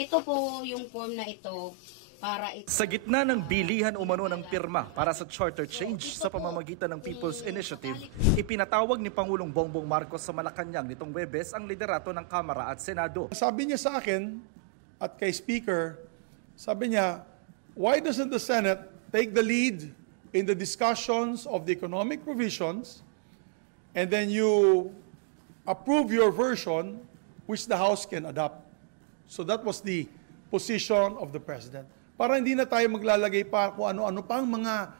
Ito po yung form na ito para sa gitna ng bilihan umano ng pirma para sa charter change sa pamamagitan ng People's Initiative, ipinatawag ni Pangulong Bongbong Marcos sa Malacanang nitong Huwebes ang liderato ng Kamara at Senado. Sabi niya sa akin at kay Speaker, sabi niya, why doesn't the Senate take the lead in the discussions of the economic provisions and then you approve your version which the House can adopt? So that was the position of the President. Para hindi na tayo maglalagay pa kung ano-ano pang mga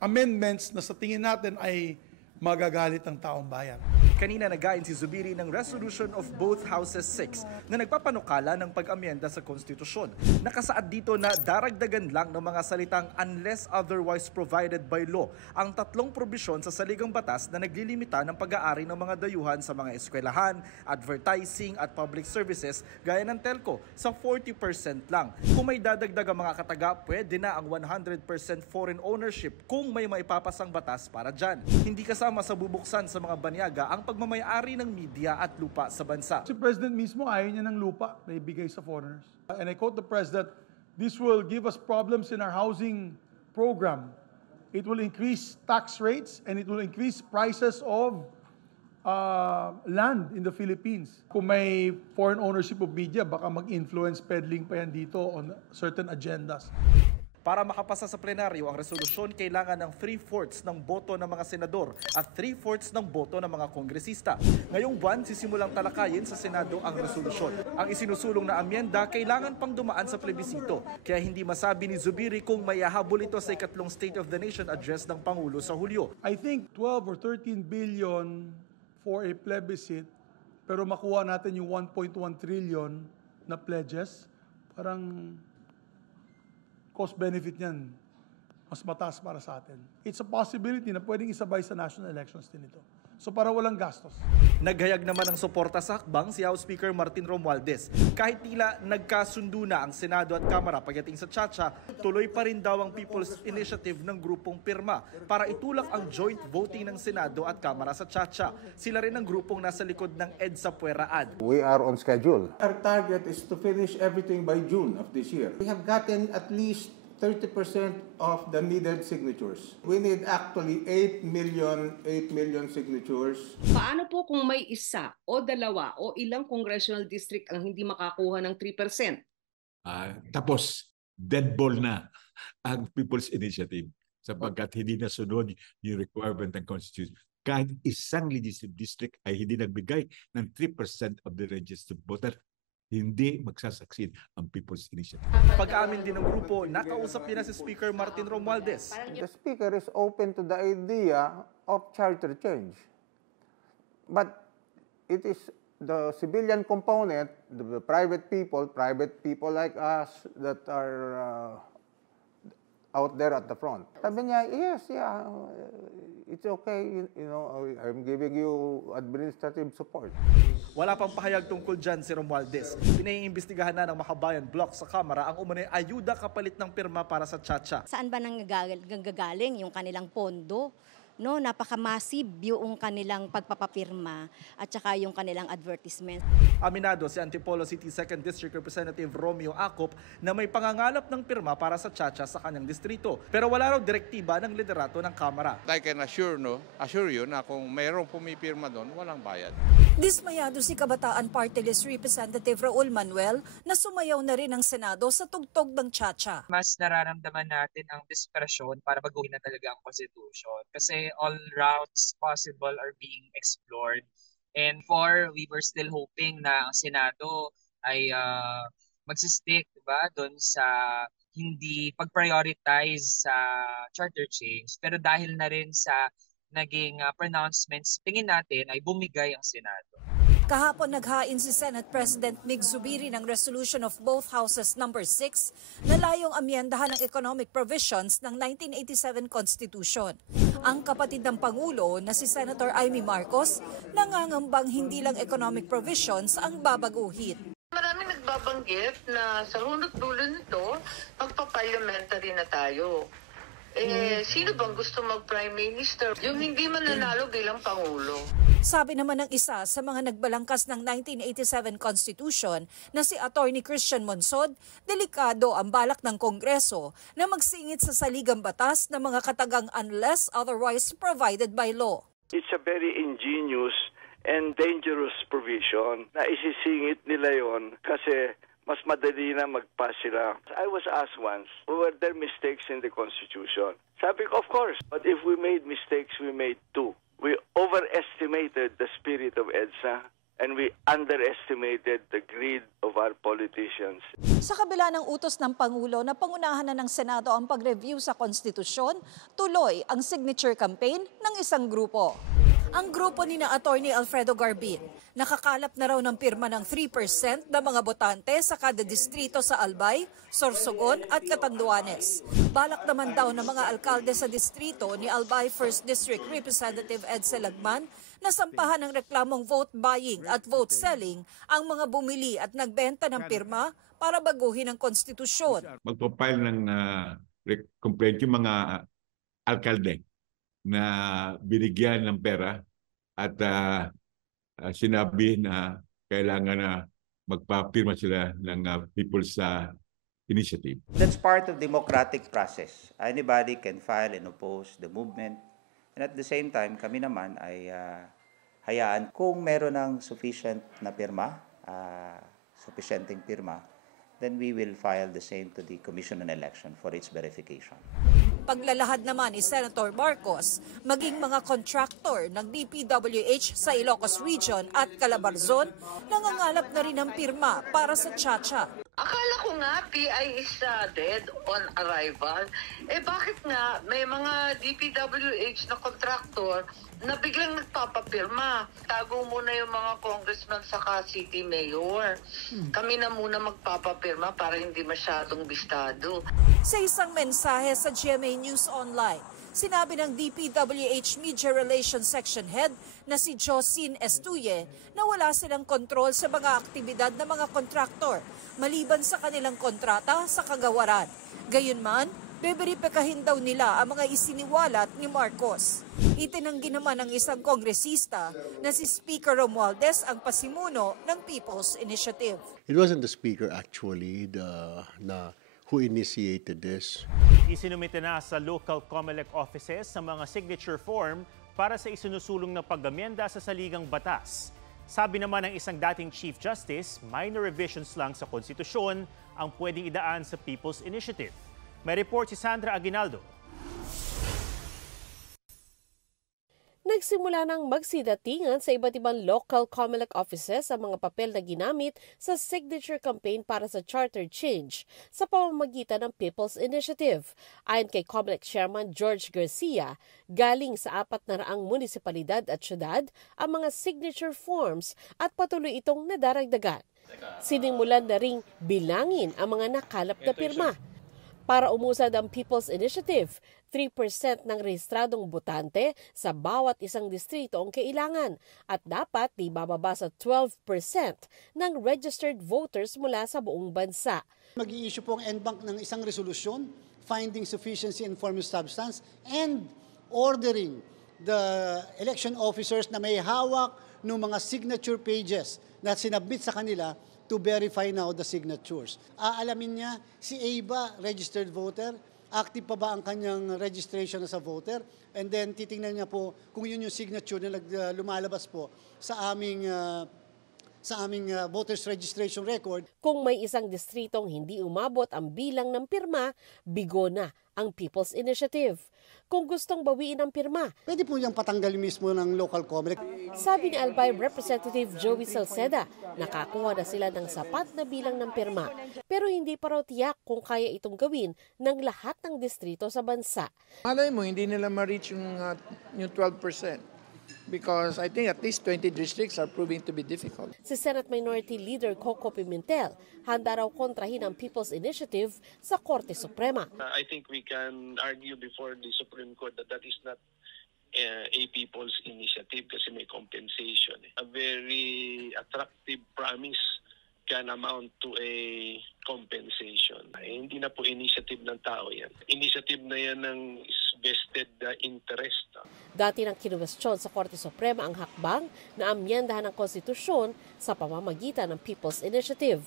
amendments na sa tingin natin ay magagalit ang taong bayan. Kanina nagain si Zubiri ng Resolution of both Houses 6 na nagpapanukala ng pag-amyenda sa konstitusyon. Nakasaad dito na daragdagan lang ng mga salitang unless otherwise provided by law ang tatlong probisyon sa saligang batas na naglilimita ng pag-aari ng mga dayuhan sa mga eskwelahan, advertising at public services gaya ng telco sa 40% lang. Kung may dadagdag ang mga kataga, pwede na ang 100% foreign ownership kung may maipapasang batas para dyan. Hindi kasama sa bubuksan sa mga banyaga ang pagmamayari ng media at lupa sa bansa. Si President mismo ayaw niya ng lupa na ibigay sa foreigners. And I quote the President, this will give us problems in our housing program. It will increase tax rates and it will increase prices of land in the Philippines. Kung may foreign ownership of media, baka mag-influence peddling pa yan dito on certain agendas. Para makapasa sa plenaryo ang resolusyon, kailangan ng 3/4 ng boto ng mga senador at 3/4 ng boto ng mga kongresista. Ngayong buwan, sisimulang talakayin sa Senado ang resolusyon. Ang isinusulong na amyenda kailangan pang dumaan sa plebisito, kaya hindi masabi ni Zubiri kung may hahabol ito sa ikatlong State of the Nation address ng Pangulo sa Hulyo. I think 12 or 13 billion for a plebiscite, pero makuha natin yung 1.1 trillion na pledges, parang cost-benefit niyan, mas mataas para sa atin. It's a possibility na pwedeng isabay sa national elections din ito. So para walang gastos. Naghayag naman ng suporta sa hakbang si House Speaker Martin Romualdez. Kahit tila nagkasundo na ang Senado at Kamara pagdating sa Chacha, tuloy pa rin daw ang People's Initiative ng grupong pirma para itulak ang joint voting ng Senado at Kamara sa Chacha. Sila rin ang grupong nasa likod ng EDSA Pueraad. We are on schedule. Our target is to finish everything by June of this year. We have gotten at least 30% of the needed signatures. We need actually 8 million signatures. Paano po kung may isa o dalawa o ilang congressional district ang hindi makakuha ng 3%? Tapos, dead ball na ang People's Initiative sapagkat hindi nasunod yung requirement ng Constitution. Kahit isang legislative district ay hindi nagbigay ng 3% of the registered voter, hindi magsasucceed ang People's Initiative. Pag-amin din ng grupo, nakausap niya na si Speaker Martin Romualdez. The Speaker is open to the idea of charter change. But it is the civilian component, the private people like us that are out there at the front. Sabi niya, yes, yeah, it's okay, you know, I'm giving you administrative support. Wala pang pahayag tungkol dyan si Romualdez. Pinaiimbestigahan na ng Makabayan Block sa Kamara ang umunay ayuda kapalit ng pirma para sa Chacha. Saan ba nanggagaling yung kanilang pondo? No, napaka-massive yung kanilang pagpapapirma at saka yung kanilang advertisement. Aminado si Antipolo City 2nd District Representative Romeo Acop na may pangangalap ng pirma para sa Chacha sa kanyang distrito. Pero wala raw direktiba ng liderato ng Kamara. I can assure you na kung mayroong pumipirma doon, walang bayad. Dismayado si Kabataan Party List Representative Raul Manuel na sumayaw na rin ang Senado sa tugtog ng Chacha. Mas nararamdaman natin ang desperasyon para baguhin na talaga ang Constitution kasi all routes possible are being explored. And we were still hoping na ang Senado ay magsistick, diba, doon sa hindi pag-prioritize sa charter change. Pero dahil na rin sa naging pronouncements, tingin natin ay bumigay ang Senado. Kahapon naghain si Senate President Mig Zubiri ng Resolution of both Houses No. 6 na layong amyendahan ng economic provisions ng 1987 Constitution. Ang kapatid ng Pangulo na si Senator Amy Marcos nangangambang hindi lang economic provisions ang babaguhin. Maraming nagbabanggit na sa hunot dulo nito, magpa-parliamentary na tayo. Sino bang gusto mag-Prime Minister? Yung hindi mananalo bilang Pangulo. Sabi naman ng isa sa mga nagbalangkas ng 1987 Constitution na si Attorney Christian Monsod, delikado ang balak ng Kongreso na magsingit sa saligang batas ng mga katagang unless otherwise provided by law. It's a very ingenious and dangerous provision na isisingit nila yon kasi mas madali na mag-pass sila. I was asked once, were there mistakes in the Constitution? Sabi ko, of course. But if we made mistakes, we made two. We overestimated the spirit of EDSA and we underestimated the greed of our politicians. Sa kabila ng utos ng Pangulo na pangunahan na ng Senado ang pag-review sa konstitusyon, tuloy ang signature campaign ng isang grupo. Ang grupo ni na Attorney Alfredo Garbin, nakakalap na raw ng pirma ng 3% ng mga botante sa kada distrito sa Albay, Sorsogon at Catanduanes. Balak naman daw ng mga alkalde sa distrito ni Albay 1st District Representative Edsel Lagman na sampahan ng reklamong vote buying at vote selling ang mga bumili at nagbenta ng pirma para baguhin ang konstitusyon. Magpapile ng complaint yung mga alkalde na binigyan ng pera at sinabi na kailangan na magpapirma sila ng People's Initiative. That's part of democratic process. Anybody can file and oppose the movement. And at the same time, kami naman ay hayaan kung meron ng sufficient na pirma, sufficienting pirma, then we will file the same to the Commission on Election for its verification. Paglalahad naman ni Senator Marcos, maging mga contractor ng DPWH sa Ilocos Region at Calabarzon, nangangalap na rin ng pirma para sa Chacha. Akala ko nga PI is dead on arrival. Bakit nga may mga DPWH na contractor na biglang nagpapapirma? Tago muna yung mga congressman saka city mayor. Kami na muna magpapapirma para hindi masyadong bistado. Sa isang mensahe sa GMA News Online, sinabi ng DPWH Media Relations Section Head na si Josine Estuye na wala silang kontrol sa mga aktibidad ng mga kontraktor maliban sa kanilang kontrata sa kagawaran. Gayunman, beberipekahin daw nila ang mga isiniwalat ni Marcos. Itinanggi naman ng isang kongresista na si Speaker Romualdez ang pasimuno ng People's Initiative. It wasn't the Speaker actually who initiated this. Isinumite na sa local COMELEC offices sa mga signature form para sa isinusulong na pag-amyenda sa saligang batas. Sabi naman ng isang dating Chief Justice, minor revisions lang sa konstitusyon ang pwedeng idaan sa People's Initiative. May report si Sandra Aguinaldo. Nagsimula ng magsidatingan sa iba't ibang local COMELEC offices ang mga papel na ginamit sa signature campaign para sa charter change sa pamamagitan ng People's Initiative. Ayon kay COMELEC Chairman George Garcia, galing sa 400 munisipalidad at syudad ang mga signature forms at patuloy itong nadaragdagan. Sinimulan na ring bilangin ang mga nakalap na pirma. Para umusad ang People's Initiative, 3% ng rehistradong botante sa bawat isang distrito ang kailangan at dapat di bababa sa 12% ng registered voters mula sa buong bansa. Mag-i-issue po ang NBank ng isang resolusyon, finding sufficiency and form of substance, and ordering the election officers na may hawak ng mga signature pages na sinabit sa kanila to verify now the signatures. Aalamin niya si Ava, registered voter, active pa ba ang kanyang registration as a voter, and then titingnan niya po kung yun yung signature na lumalabas po sa aming voters registration record. Kung may isang distritong hindi umabot ang bilang ng pirma, bigo na ang People's Initiative. Kung gustong bawiin ang pirma, pwede po yung patanggal mismo ng local COMELEC. Sabi ni Albay Representative Joey Salceda, nakakuha na sila ng sapat na bilang ng pirma. Pero hindi pa raw tiyak kung kaya itong gawin ng lahat ng distrito sa bansa. Malay mo, hindi nila ma-reach yung 12%. Because I think at least 20 districts are proving to be difficult. Si Senate Minority Leader Coco Pimentel, handa raw kontrahin ang People's Initiative sa Korte Suprema. I think we can argue before the Supreme Court that that is not a People's Initiative kasi may compensation. A very attractive promise can amount to a compensation. Hindi na po initiative ng tao yan. Initiative na yan ng vested interest. Dati nang kinuwestiyon sa Korte Suprema ang hakbang na amyendahan ng konstitusyon sa pamamagitan ng People's Initiative.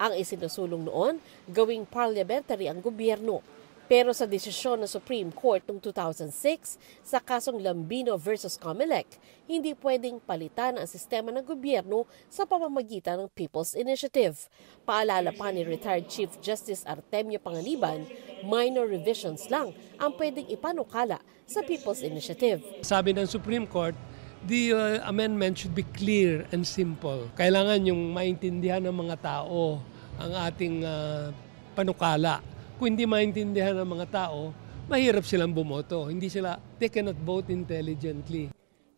Ang isinusulong noon, gawing parliamentary ang gobyerno. Pero sa desisyon ng Supreme Court noong 2006 sa kasong Lambino versus Comelec, hindi pwedeng palitan ang sistema ng gobyerno sa pamamagitan ng People's Initiative. Paalala pa ni retired Chief Justice Artemio Panganiban, minor revisions lang ang pwedeng ipanukala sa People's Initiative. Sabi ng Supreme Court, the amendment should be clear and simple. Kailangan yung maintindihan ng mga tao ang ating panukala. Kung hindi maintindihan ng mga tao, mahirap silang bumoto. They cannot vote intelligently.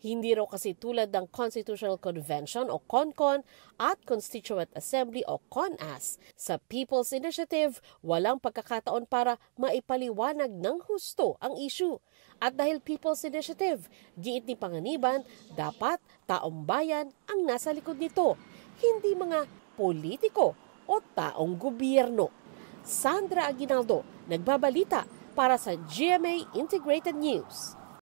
Hindi raw kasi tulad ng Constitutional Convention o CONCON at Constituent Assembly o CONAS. Sa People's Initiative, walang pagkakataon para maipaliwanag ng husto ang issue. At dahil People's Initiative, giit ni Panganiban, dapat taong bayan ang nasa likod nito, hindi mga politiko o taong gobyerno. Sandra Aguinaldo, nagbabalita para sa GMA Integrated News.